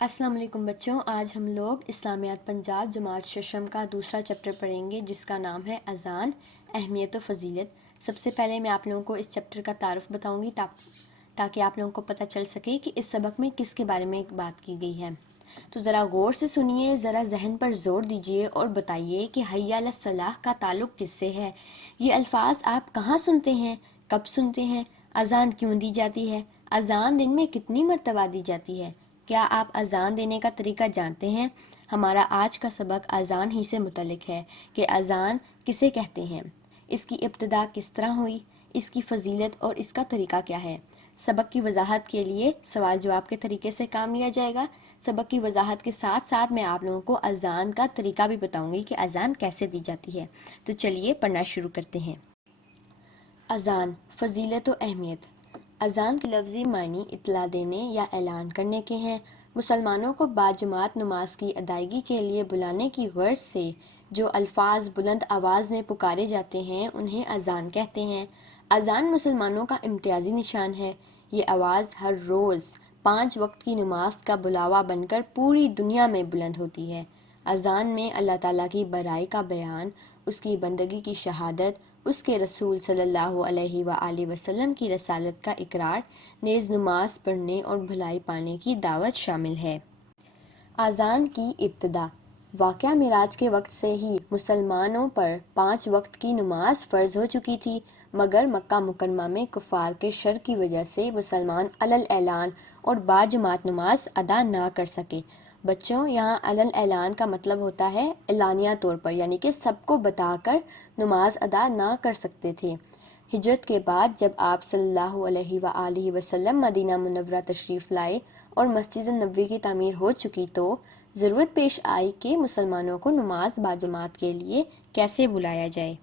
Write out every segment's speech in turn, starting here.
السلام علیکم بچوں، آج ہم لوگ اسلامیات پنجاب جماعت ششم کا دوسرا چیپٹر پڑھیں گے جس کا نام ہے اذان، اہمیت و فضیلت۔ سب سے پہلے میں آپ لوگوں کو اس چیپٹر کا تعارف بتاؤں گی تاکہ آپ لوگوں کو پتہ چل سکے کہ اس سبق میں کس کے بارے میں بات کی گئی ہے۔ تو ذرا غور سے سنیے، ذرا ذہن پر زور دیجئے اور بتائیے کہ حی علی الصلاح کا تعلق کس سے ہے۔ یہ الفاظ آپ کہاں سنتے ہیں، کب سنتے ہیں، اذان کیوں دی جاتی ہے، اذان دن میں کتنی مرتبہ دی جاتی ہے، کیا آپ اذان دینے کا طریقہ جانتے ہیں؟ ہمارا آج کا سبق اذان ہی سے متعلق ہے کہ اذان کسے کہتے ہیں، اس کی ابتدا کس طرح ہوئی، اس کی فضیلت اور اس کا طریقہ کیا ہے۔ سبق کی وضاحت کے لیے سوال جواب کے طریقے سے کام لیا جائے گا۔ سبق کی وضاحت کے ساتھ ساتھ میں آپ لوگوں کو اذان کا طریقہ بھی بتاؤں گی کہ اذان کیسے دی جاتی ہے۔ تو چلیے پڑھنا شروع کرتے ہیں۔ اذان، فضیلت و اہمیت۔ اذان کے لفظی معنی اطلاع دینے یا اعلان کرنے کے ہیں۔ مسلمانوں کو باجماعت نماز کی ادائیگی کے لیے بلانے کی غرض سے جو الفاظ بلند آواز میں پکارے جاتے ہیں انہیں اذان کہتے ہیں۔ اذان مسلمانوں کا امتیازی نشان ہے۔ یہ آواز ہر روز 5 وقت کی نماز کا بلاوا بن کر پوری دنیا میں بلند ہوتی ہے۔ اذان میں اللہ تعالیٰ کی بڑائی کا بیان، اس کی بندگی کی شہادت، اس کے رسول صلی اللہ علیہ وآلہ وسلم کی رسالت کا اقرار، نیز نماز پڑھنے اور بھلائی پانے کی دعوت شامل ہے۔ اذان کی ابتدا۔ واقعہ معراج کے وقت سے ہی مسلمانوں پر 5 وقت کی نماز فرض ہو چکی تھی، مگر مکہ مکرمہ میں کفار کے شر کی وجہ سے مسلمان علل اعلان اور باجماعت نماز ادا نہ کر سکے۔ بچوں، یہاں علل اعلان کا مطلب ہوتا ہے اعلانیہ طور پر، یعنی کہ سب کو بتا کر نماز ادا نہ کر سکتے تھے۔ ہجرت کے بعد جب آپ صلی اللہ علیہ وآلہ وسلم مدینہ منورہ تشریف لائے اور مسجد النبوی کی تعمیر ہو چکی تو ضرورت پیش آئی کہ مسلمانوں کو نماز باجماعت کے لیے کیسے بلایا جائے۔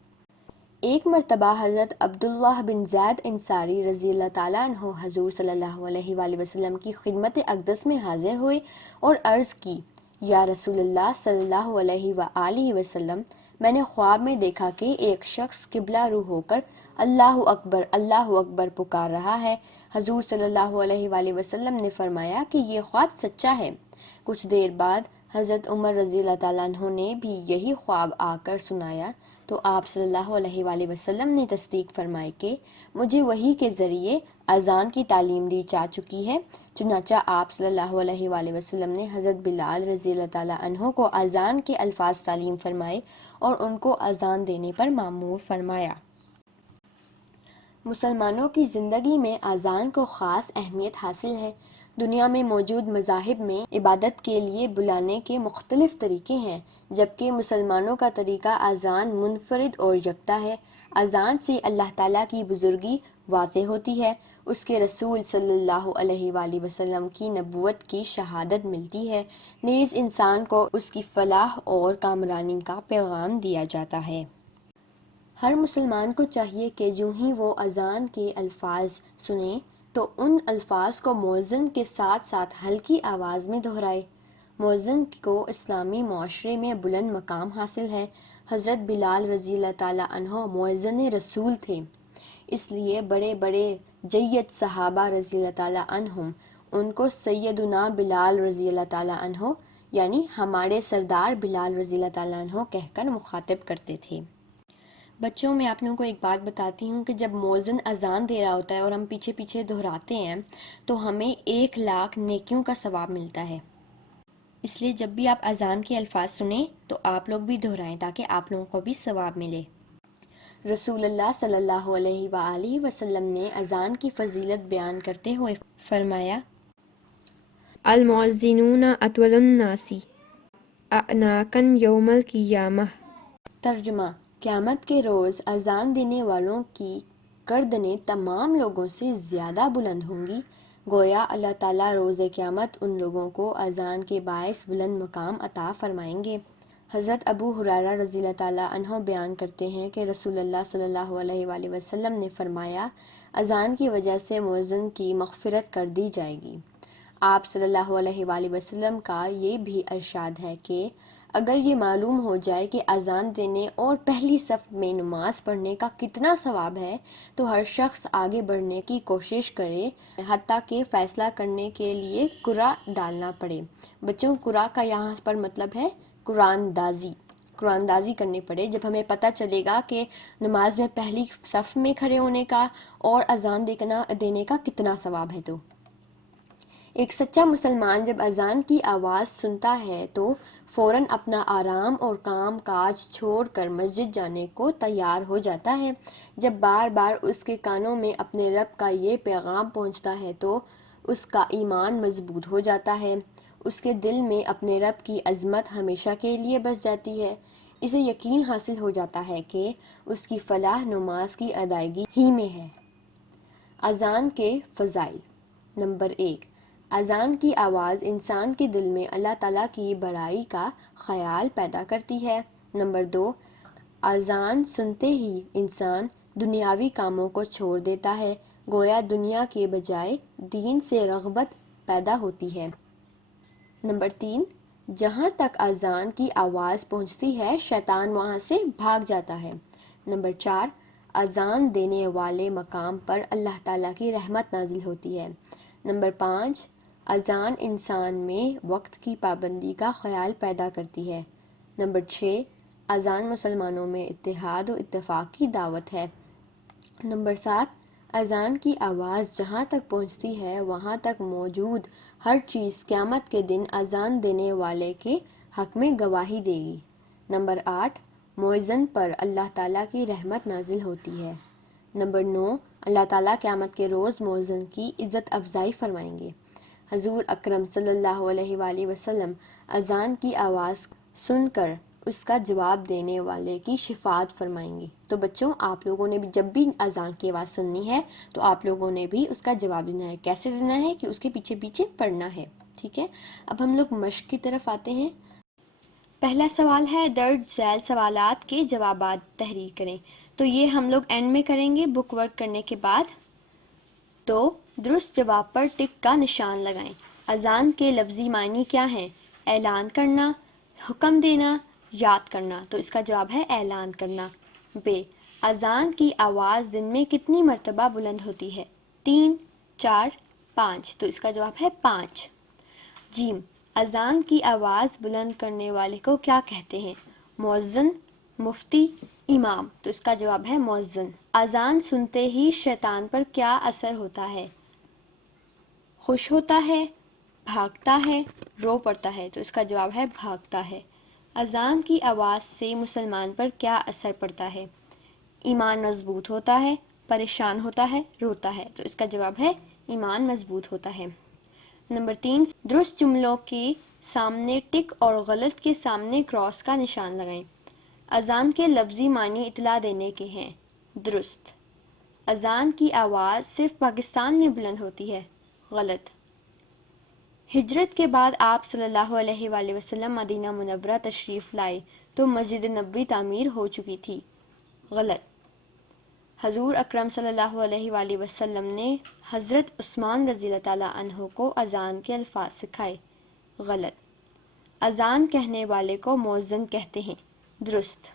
ایک مرتبہ حضرت عبداللہ بن زید انصاری رضی اللہ تعالیٰ عنہ حضور صلی اللہ علیہ وآلہ وسلم کی خدمت اقدس میں حاضر ہوئے اور عرض کی، یا رسول اللہ صلی اللہ علیہ وآلہ وسلم، میں نے خواب میں دیکھا کہ ایک شخص قبلہ رو ہو کر اللہ اکبر پکار رہا ہے۔ حضور صلی اللہ علیہ وآلہ وسلم نے فرمایا کہ یہ خواب سچا ہے۔ کچھ دیر بعد حضرت عمر رضی اللہ تعالیٰ عنہ نے بھی یہی خواب آ کر سنایا تو آپ صلی اللہ علیہ وآلہ وسلم نے تصدیق فرمائی کہ مجھے وحی کے ذریعے اذان کی تعلیم دی جا چکی ہے۔ چنانچہ آپ صلی اللہ علیہ وآلہ وسلم نے حضرت بلال رضی اللہ تعالیٰ عنہ کو اذان کے الفاظ تعلیم فرمائے اور ان کو اذان دینے پر مامور فرمایا۔ مسلمانوں کی زندگی میں اذان کو خاص اہمیت حاصل ہے۔ دنیا میں موجود مذاہب میں عبادت کے لیے بلانے کے مختلف طریقے ہیں، جبکہ مسلمانوں کا طریقہ اذان منفرد اور یکتا ہے۔ اذان سے اللہ تعالیٰ کی بزرگی واضح ہوتی ہے، اس کے رسول صلی اللہ علیہ وآلہ وسلم کی نبوت کی شہادت ملتی ہے، نیز انسان کو اس کی فلاح اور کامرانی کا پیغام دیا جاتا ہے۔ ہر مسلمان کو چاہیے کہ جو ہی وہ اذان کے الفاظ سنے تو ان الفاظ کو مؤذن کے ساتھ ساتھ ہلکی آواز میں دہرائے۔ مؤذن کو اسلامی معاشرے میں بلند مقام حاصل ہے۔ حضرت بلال رضی اللہ تعالیٰ عنہ مؤذن رسول تھے، اس لیے بڑے بڑے جید صحابہ رضی اللہ تعالیٰ عنہم ان کو سیدنا بلال رضی اللہ تعالیٰ عنہ، یعنی ہمارے سردار بلال رضی اللہ تعالیٰ عنہ کہہ کر مخاطب کرتے تھے۔ بچوں، میں آپ لوگوں کو ایک بات بتاتی ہوں کہ جب مؤذن اذان دے رہا ہوتا ہے اور ہم پیچھے پیچھے دہراتے ہیں تو ہمیں 1,00,000 نیکیوں کا ثواب ملتا ہے۔ اس لیے جب بھی آپ اذان کے الفاظ سنیں تو آپ لوگ بھی دہرائیں تاکہ آپ لوگوں کو بھی ثواب ملے۔ رسول اللہ صلی اللہ علیہ وآلہ وسلم نے اذان کی فضیلت بیان کرتے ہوئے فرمایا، المؤذنون اطول الناس اعناقا یوم القیامہ۔ ترجمہ، قیامت کے روز اذان دینے والوں کی گردنیں تمام لوگوں سے زیادہ بلند ہوں گی۔ گویا اللہ تعالیٰ روز قیامت ان لوگوں کو اذان کے باعث بلند مقام عطا فرمائیں گے۔ حضرت ابو ہریرہ رضی اللہ تعالیٰ عنہ بیان کرتے ہیں کہ رسول اللہ صلی اللہ علیہ وآلہ وسلم نے فرمایا، اذان کی وجہ سے مؤذن کی مغفرت کر دی جائے گی۔ آپ صلی اللہ علیہ وآلہ وسلم کا یہ بھی ارشاد ہے کہ اگر یہ معلوم ہو جائے کہ اذان دینے اور پہلی صف میں نماز پڑھنے کا کتنا ثواب ہے تو ہر شخص آگے بڑھنے کی کوشش کرے، حتیٰ کہ فیصلہ کرنے کے لیے قرعہ ڈالنا پڑے۔ بچوں، قرعہ کا یہاں پر مطلب ہے قرآن دازی کرنی پڑے، جب ہمیں پتہ چلے گا کہ نماز میں پہلی صف میں کھڑے ہونے کا اور اذان دینے کا کتنا ثواب ہے۔ تو ایک سچا مسلمان جب اذان کی آواز سنتا ہے تو فوراً اپنا آرام اور کام کاج چھوڑ کر مسجد جانے کو تیار ہو جاتا ہے۔ جب بار بار اس کے کانوں میں اپنے رب کا یہ پیغام پہنچتا ہے تو اس کا ایمان مضبوط ہو جاتا ہے، اس کے دل میں اپنے رب کی عظمت ہمیشہ کے لیے بس جاتی ہے، اسے یقین حاصل ہو جاتا ہے کہ اس کی فلاح نماز کی ادائیگی ہی میں ہے۔ اذان کے فضائل۔ نمبر 1، اذان کی آواز انسان کے دل میں اللہ تعالیٰ کی بڑائی کا خیال پیدا کرتی ہے۔ نمبر 2، اذان سنتے ہی انسان دنیاوی کاموں کو چھوڑ دیتا ہے، گویا دنیا کے بجائے دین سے رغبت پیدا ہوتی ہے۔ نمبر 3، جہاں تک اذان کی آواز پہنچتی ہے شیطان وہاں سے بھاگ جاتا ہے۔ نمبر 4، اذان دینے والے مقام پر اللہ تعالیٰ کی رحمت نازل ہوتی ہے۔ نمبر 5، اذان انسان میں وقت کی پابندی کا خیال پیدا کرتی ہے۔ نمبر 6، اذان مسلمانوں میں اتحاد و اتفاق کی دعوت ہے۔ نمبر 7، اذان کی آواز جہاں تک پہنچتی ہے وہاں تک موجود ہر چیز قیامت کے دن اذان دینے والے کے حق میں گواہی دے گی۔ نمبر 8، مؤذن پر اللہ تعالیٰ کی رحمت نازل ہوتی ہے۔ نمبر 9، اللہ تعالیٰ قیامت کے روز مؤذن کی عزت افزائی فرمائیں گے۔ حضور اکرم صلی اللہ علیہ وآلہ وسلم اذان کی آواز سن کر اس کا جواب دینے والے کی شفاعت فرمائیں گے۔ تو بچوں، آپ لوگوں نے بھی جب بھی اذان کی آواز سننی ہے تو آپ لوگوں نے بھی اس کا جواب دینا ہے۔ کیسے دینا ہے کہ اس کے پیچھے پیچھے پڑھنا ہے، ٹھیک ہے؟ اب ہم لوگ مشق کی طرف آتے ہیں۔ پہلا سوال ہے درج ذیل سوالات کے جوابات تحریر کریں۔ تو یہ ہم لوگ اینڈ میں کریں گے بک ورک کرنے کے بعد۔ تو درست جواب پر ٹک کا نشان لگائیں۔ اذان کے لفظی معنی کیا ہیں؟ اعلان کرنا، حکم دینا، یاد کرنا۔ تو اس کا جواب ہے اعلان کرنا۔ ب، اذان کی آواز دن میں کتنی مرتبہ بلند ہوتی ہے؟ 3، 4، 5۔ تو اس کا جواب ہے 5۔ ج، اذان کی آواز بلند کرنے والے کو کیا کہتے ہیں؟ مؤذن، مفتی، امام۔ تو اس کا جواب ہے مؤذن۔ اذان سنتے ہی شیطان پر کیا اثر ہوتا ہے؟ خوش ہوتا ہے، بھاگتا ہے، رو پڑتا ہے۔ تو اس کا جواب ہے بھاگتا ہے۔ اذان کی آواز سے مسلمان پر کیا اثر پڑتا ہے؟ ایمان مضبوط ہوتا ہے، پریشان ہوتا ہے، روتا ہے۔ تو اس کا جواب ہے ایمان مضبوط ہوتا ہے۔ نمبر 3، درست جملوں کے سامنے ٹک اور غلط کے سامنے کراس کا نشان لگائیں۔ اذان کے لفظی معنی اطلاع دینے کے ہیں۔ درست۔ اذان کی آواز صرف پاکستان میں بلند ہوتی ہے۔ غلط۔ ہجرت کے بعد آپ صلی اللہ علیہ وآلہ وسلم مدینہ منورہ تشریف لائے تو مسجد نبوی تعمیر ہو چکی تھی۔ غلط۔ حضور اکرم صلی اللہ علیہ وآلہ وسلم نے حضرت عثمان رضی اللہ تعالیٰ عنہ کو اذان کے الفاظ سکھائے۔ غلط۔ اذان کہنے والے کو مؤذن کہتے ہیں۔ درست۔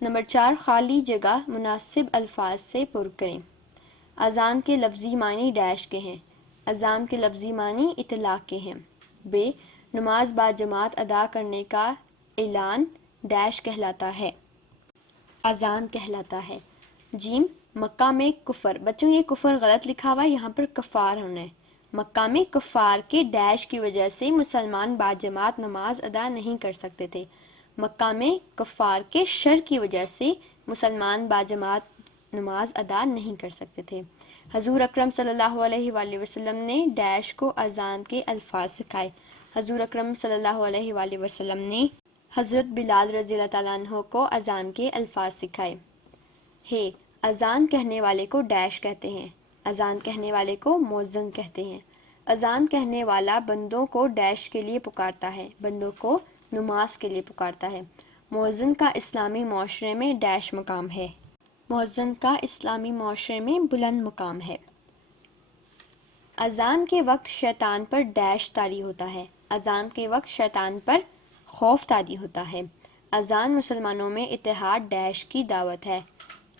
نمبر 4، خالی جگہ مناسب الفاظ سے پر کریں۔ اذان کے لفظی معنی ڈیش کے ہیں۔ اذان کے لفظی معنی اطلاع کے ہیں۔ ب، نماز با جماعت ادا کرنے کا اعلان ڈیش کہلاتا ہے۔ اذان کہلاتا ہے۔ ج، مکہ میں کفر۔ بچوں یہ کفر غلط لکھا ہوا ہے، یہاں پر کفار ہونا ہے۔ مکہ میں کفار کے ڈیش کی وجہ سے مسلمان با جماعت نماز ادا نہیں کر سکتے تھے۔ مکہ میں کفار کے شر کی وجہ سے مسلمان با جماعت نماز ادا نہیں کر سکتے تھے۔ حضور اکرم صلی اللہ علیہ وآلہ وسلم نے ڈیش کو اذان کے الفاظ سکھائے۔ حضور اکرم صلی اللہ علیہ وآلہ وسلم نے حضرت بلال رضی اللہ تعالیٰ عنہ کو اذان کے الفاظ سکھائے۔ ہے، اذان کہنے والے کو ڈیش کہتے ہیں۔ اذان کہنے والے کو مؤذن کہتے ہیں۔ اذان کہنے والا بندوں کو ڈیش کے لیے پکارتا ہے، بندوں کو نماز کے لیے پکارتا ہے۔ مؤذن کا اسلامی معاشرے میں ڈیش مقام ہے۔ مؤذن کا اسلامی معاشرے میں بلند مقام ہے۔ اذان کے وقت شیطان پر ڈیش طاری ہوتا ہے۔ اذان کے وقت شیطان پر خوف تاری ہوتا ہے۔ اذان مسلمانوں میں اتحاد ڈیش کی دعوت ہے۔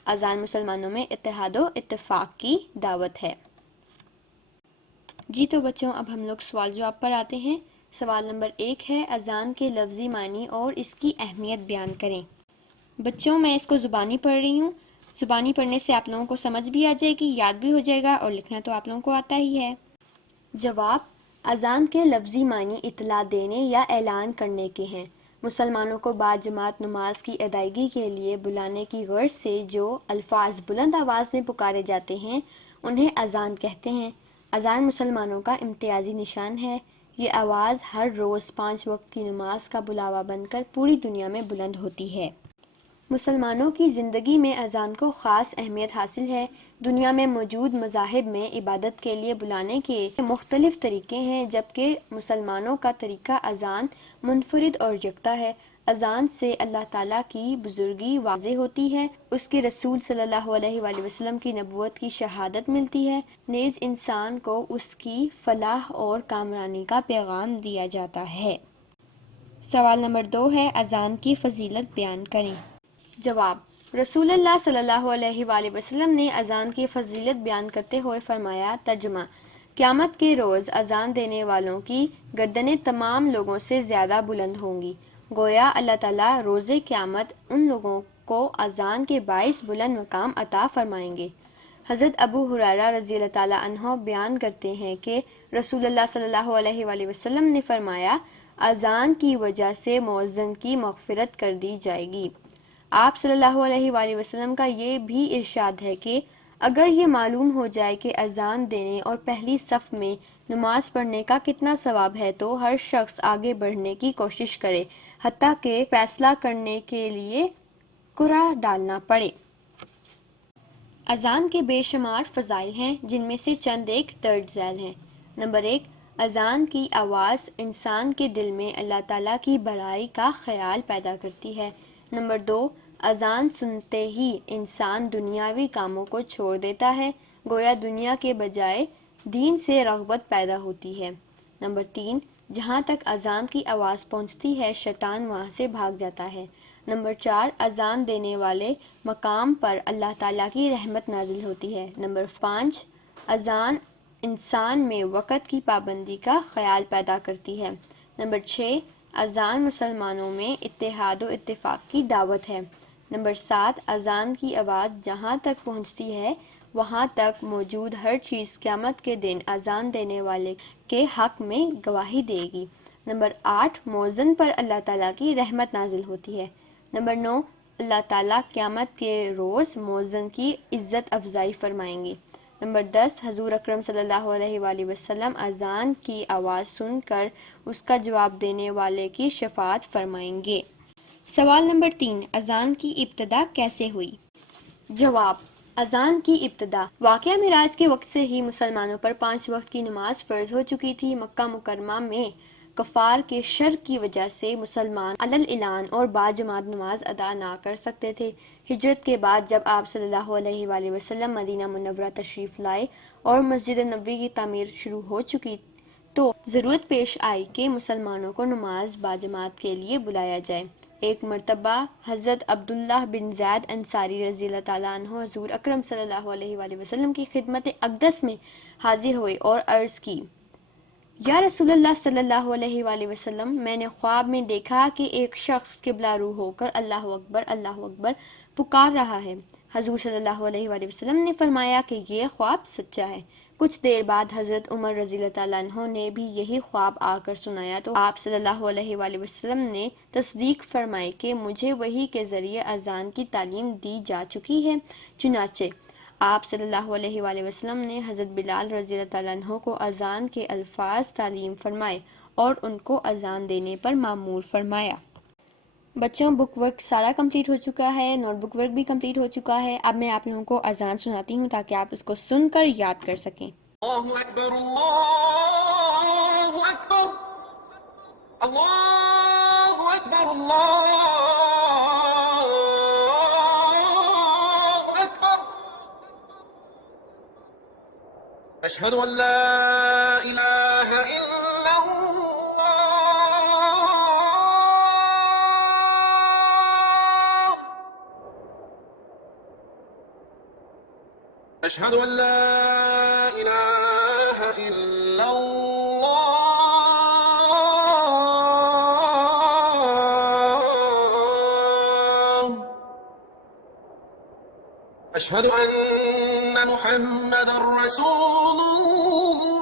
اذان مسلمانوں میں اتحاد و اتفاق کی دعوت ہے۔ جی تو بچوں، اب ہم لوگ سوال جواب پر آتے ہیں۔ سوال نمبر 1 ہے، اذان کے لفظی معنی اور اس کی اہمیت بیان کریں۔ بچوں، میں اس کو زبانی پڑھ رہی ہوں۔ زبانی پڑھنے سے آپ لوگوں کو سمجھ بھی آ جائے گی، یاد بھی ہو جائے گا، اور لکھنا تو آپ لوگوں کو آتا ہی ہے۔ جواب: اذان کے لفظی معنی اطلاع دینے یا اعلان کرنے کے ہیں۔ مسلمانوں کو باجماعت نماز کی ادائیگی کے لیے بلانے کی غرض سے جو الفاظ بلند آواز میں پکارے جاتے ہیں انہیں اذان کہتے ہیں۔ اذان مسلمانوں کا امتیازی نشان ہے۔ یہ آواز ہر روز 5 وقت کی نماز کا بلاوا بن کر پوری دنیا میں بلند ہوتی ہے۔ مسلمانوں کی زندگی میں اذان کو خاص اہمیت حاصل ہے۔ دنیا میں موجود مذاہب میں عبادت کے لیے بلانے کے مختلف طریقے ہیں، جبکہ مسلمانوں کا طریقہ اذان منفرد اور یکتا ہے۔ اذان سے اللہ تعالیٰ کی بزرگی واضح ہوتی ہے، اس کے رسول صلی اللہ علیہ وآلہ وسلم کی نبوت کی شہادت ملتی ہے، نیز انسان کو اس کی فلاح اور کامرانی کا پیغام دیا جاتا ہے۔ سوال نمبر 2 ہے، اذان کی فضیلت بیان کریں۔ جواب: رسول اللہ صلی اللہ علیہ وآلہ وسلم نے اذان کی فضیلت بیان کرتے ہوئے فرمایا، ترجمہ: قیامت کے روز اذان دینے والوں کی گردنیں تمام لوگوں سے زیادہ بلند ہوں گی۔ گویا اللہ تعالیٰ روز قیامت ان لوگوں کو اذان کے باعث بلند مقام عطا فرمائیں گے۔ حضرت ابو ہریرہ رضی اللہ تعالیٰ عنہ بیان کرتے ہیں کہ رسول اللہ صلی اللہ علیہ وآلہ وسلم نے فرمایا، اذان کی وجہ سے مؤذن کی مغفرت کر دی جائے گی۔ آپ صلی اللہ علیہ وآلہ وسلم کا یہ بھی ارشاد ہے کہ اگر یہ معلوم ہو جائے کہ اذان دینے اور پہلی صف میں نماز پڑھنے کا کتنا ثواب ہے تو ہر شخص آگے بڑھنے کی کوشش کرے، حتیٰ کہ فیصلہ کرنے کے لیے قرعہ ڈالنا پڑے۔ اذان کے بے شمار فضائل ہیں، جن میں سے چند ایک درج ذیل ہیں۔ نمبر 1، اذان کی آواز انسان کے دل میں اللہ تعالیٰ کی بڑائی کا خیال پیدا کرتی ہے۔ نمبر 2، اذان سنتے ہی انسان دنیاوی کاموں کو چھوڑ دیتا ہے، گویا دنیا کے بجائے دین سے رغبت پیدا ہوتی ہے۔ نمبر 3، جہاں تک اذان کی آواز پہنچتی ہے شیطان وہاں سے بھاگ جاتا ہے۔ نمبر 4، اذان دینے والے مقام پر اللہ تعالیٰ کی رحمت نازل ہوتی ہے۔ نمبر 5، اذان انسان میں وقت کی پابندی کا خیال پیدا کرتی ہے۔ نمبر 6، اذان مسلمانوں میں اتحاد و اتفاق کی دعوت ہے۔ نمبر 7، اذان کی آواز جہاں تک پہنچتی ہے وہاں تک موجود ہر چیز قیامت کے دن اذان دینے والے کے حق میں گواہی دے گی۔ نمبر 8، مؤذن پر اللہ تعالیٰ کی رحمت نازل ہوتی ہے۔ نمبر 9، اللہ تعالیٰ قیامت کے روز مؤذن کی عزت افزائی فرمائیں گے۔ نمبر 10، حضور اکرم صلی اللہ علیہ وآلہ وسلم اذان کی آواز سن کر اس کا جواب دینے والے کی شفاعت فرمائیں گے۔ سوال نمبر 3، اذان کی ابتدا کیسے ہوئی؟ جواب: اذان کی ابتدا واقعہ معراج کے وقت سے ہی مسلمانوں پر 5 وقت کی نماز فرض ہو چکی تھی۔ مکہ مکرمہ میں کفار کے شر کی وجہ سے مسلمان علی الاعلان اور باجماعت نماز ادا نہ کر سکتے تھے۔ ہجرت کے بعد جب آپ صلی اللہ علیہ وآلہ وسلم مدینہ منورہ تشریف لائے اور مسجد نبوی کی تعمیر شروع ہو چکی تو ضرورت پیش آئی کہ مسلمانوں کو نماز باجماعت کے لیے بلایا جائے۔ ایک مرتبہ حضرت عبداللہ بن زید انصاری رضی اللہ تعالیٰ عنہ حضور اکرم صلی اللہ علیہ وآلہ وسلم کی خدمت اقدس میں حاضر ہوئے اور عرض کی، یا رسول اللہ صلی اللہ علیہ وآلہ وسلم، میں نے خواب میں دیکھا کہ ایک شخص قبلہ رو ہو کر اللہ اکبر پکار رہا ہے۔ حضور صلی اللہ علیہ وآلہ وسلم نے فرمایا کہ یہ خواب سچا ہے۔ کچھ دیر بعد حضرت عمر رضی اللہ تعالیٰ عنہ نے بھی یہی خواب آ کر سنایا تو آپ صلی اللہ علیہ وآلہ وسلم نے تصدیق فرمائی کہ مجھے وحی کے ذریعے اذان کی تعلیم دی جا چکی ہے۔ چنانچہ آپ صلی اللہ علیہ وآلہ وسلم نے حضرت بلال رضی اللہ تعالیٰ عنہ کو اذان کے الفاظ تعلیم فرمائے اور ان کو اذان دینے پر مامور فرمایا۔ بچوں، بک ورک سارا کمپلیٹ ہو چکا ہے، نوٹ بک ورک بھی کمپلیٹ ہو چکا ہے۔ اب میں آپ لوگوں کو اذان سناتی ہوں تاکہ آپ اس کو سن کر یاد کر سکیں۔ اللہ اکبر اللہ اکبر اللہ اکبر اللہ اکبر اشہد ان لا الہ الا اللہ أشهد أن لا إله إلا الله. أشهد أن محمدا رسول الله.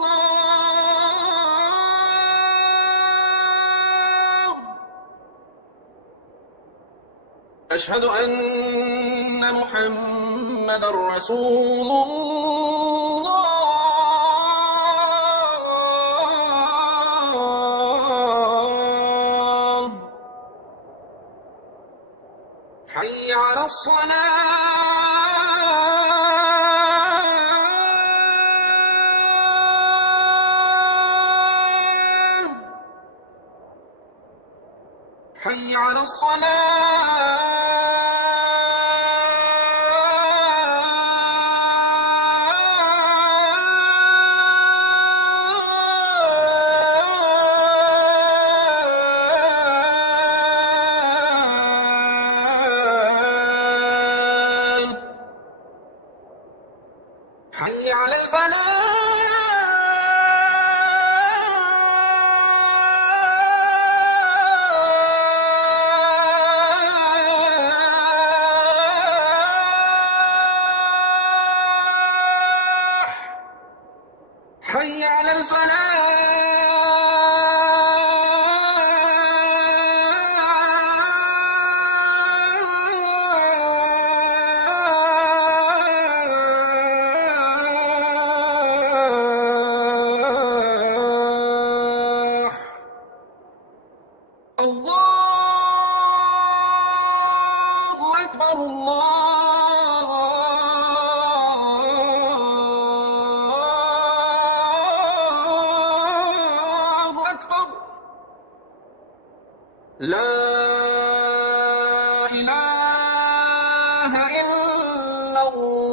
أشهد أن محمدا رسول الله. حي على الصلاة. حي على الصلاة. حي على الفلاح. حي على الفلاح. الله أكبر الله أكبر. لا إله إلا الله.